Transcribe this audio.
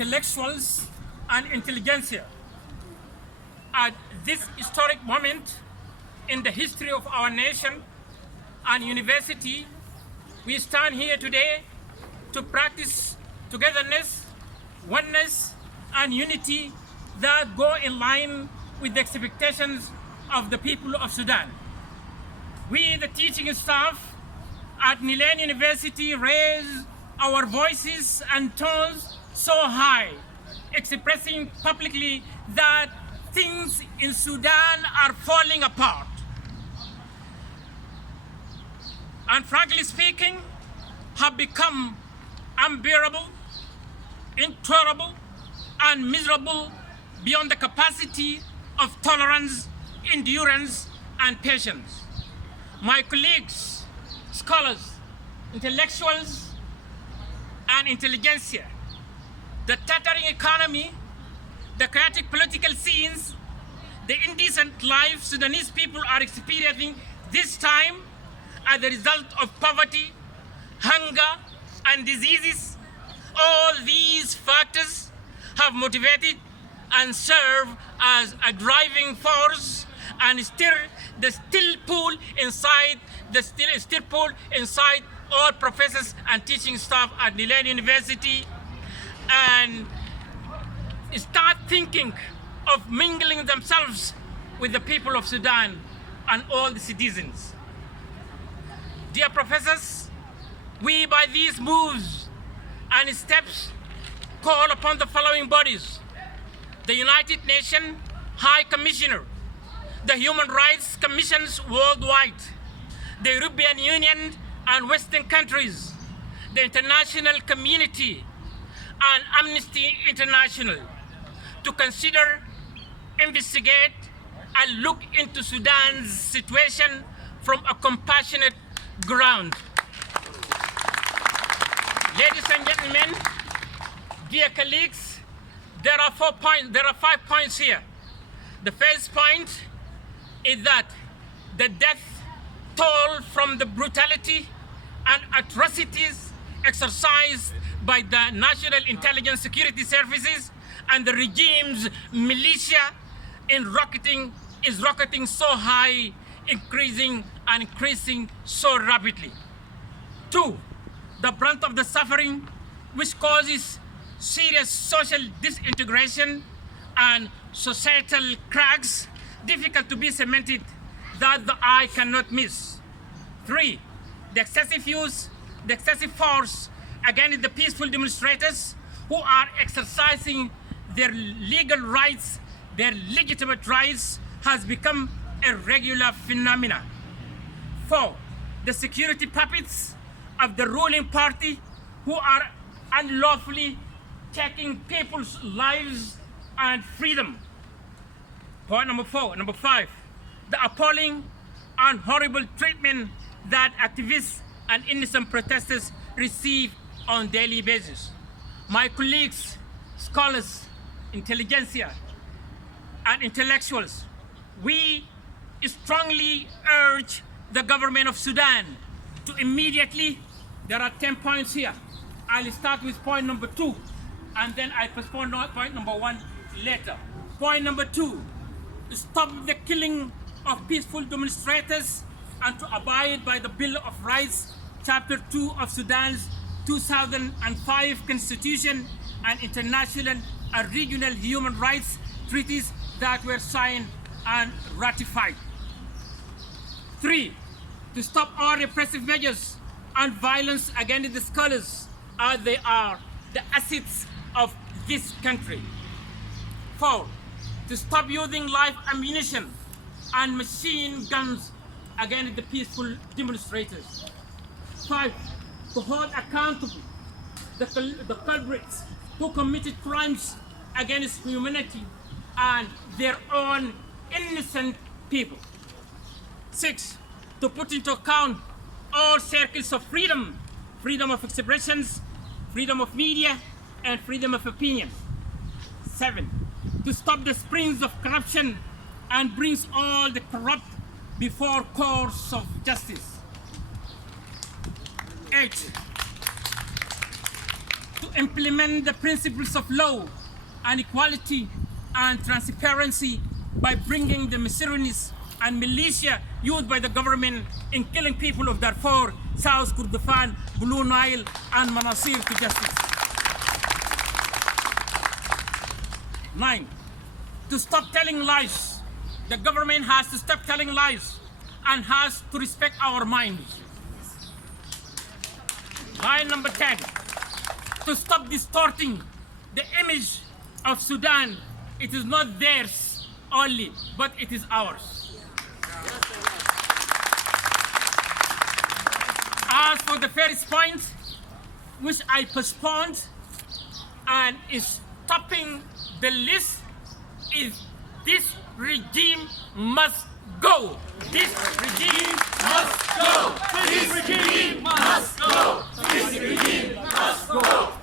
intellectuals and intelligentsia. At this historic moment in the history of our nation and university, we stand here today to practice togetherness, oneness, and unity that go in line with the expectations of the people of Sudan. We, the teaching staff at Nilan University, raise our voices and tones so high, expressing publicly that things in Sudan are falling apart. And frankly speaking, have become unbearable, intolerable, and miserable beyond the capacity of tolerance, endurance, and patience. My colleagues, scholars, intellectuals, and intelligentsia, the tottering economy, the chaotic political scenes, the indecent life Sudanese people are experiencing this time as a result of poverty, hunger, and diseases. All these factors have motivated and serve as a driving force and stir the still pool inside all professors and teaching staff at Nilan University, and start thinking of mingling themselves with the people of Sudan and all the citizens. Dear professors, we by these moves and steps call upon the following bodies: the United Nations High Commissioner, the Human Rights Commissions worldwide, the European Union and Western countries, the international community, and Amnesty International to consider, investigate, and look into Sudan's situation from a compassionate ground. Ladies and gentlemen, dear colleagues, there are 5 points here. The first point is that the death toll from the brutality and atrocities exercised by the National Intelligence Security Services and the regime's militia is rocketing so high, increasing so rapidly. 2, the brunt of the suffering, which causes serious social disintegration and societal cracks difficult to be cemented, that the eye cannot miss. 3, the excessive force against the peaceful demonstrators who are exercising their legal rights, their legitimate rights, has become a regular phenomenon. 4, the security puppets of the ruling party who are unlawfully taking people's lives and freedom. Point number 4. Number 5, the appalling and horrible treatment that activists and innocent protesters receive on a daily basis. My colleagues, scholars, intelligentsia, and intellectuals, we strongly urge the government of Sudan to immediately, there are 10 points here. I'll start with point number 2, and then I postpone point number 1 later. Point number 2, stop the killing of peaceful demonstrators and to abide by the Bill of Rights, Chapter 2 of Sudan's 2005 Constitution and international and regional human rights treaties that were signed and ratified. 3, to stop all repressive measures and violence against the scholars, as they are the assets of this country. 4, to stop using live ammunition and machine guns against the peaceful demonstrators. 5, to hold accountable the culprits who committed crimes against humanity and their own innocent people. 6, to put into account all circles of freedom, freedom of expressions, freedom of media, and freedom of opinion. 7, to stop the springs of corruption and brings all the corrupt before courts of justice. 8, to implement the principles of law and equality and transparency by bringing the mercenaries and militia used by the government in killing people of Darfur, South Kordofan, Blue Nile, and Manasir to justice. 9, to stop telling lies. The government has to stop telling lies and has to respect our minds. Line number 10, to stop distorting the image of Sudan. It is not theirs only, but it is ours. As for the first point, which I postponed and is topping the list, is this regime must go. This regime must go. This regime must go. This regime must go.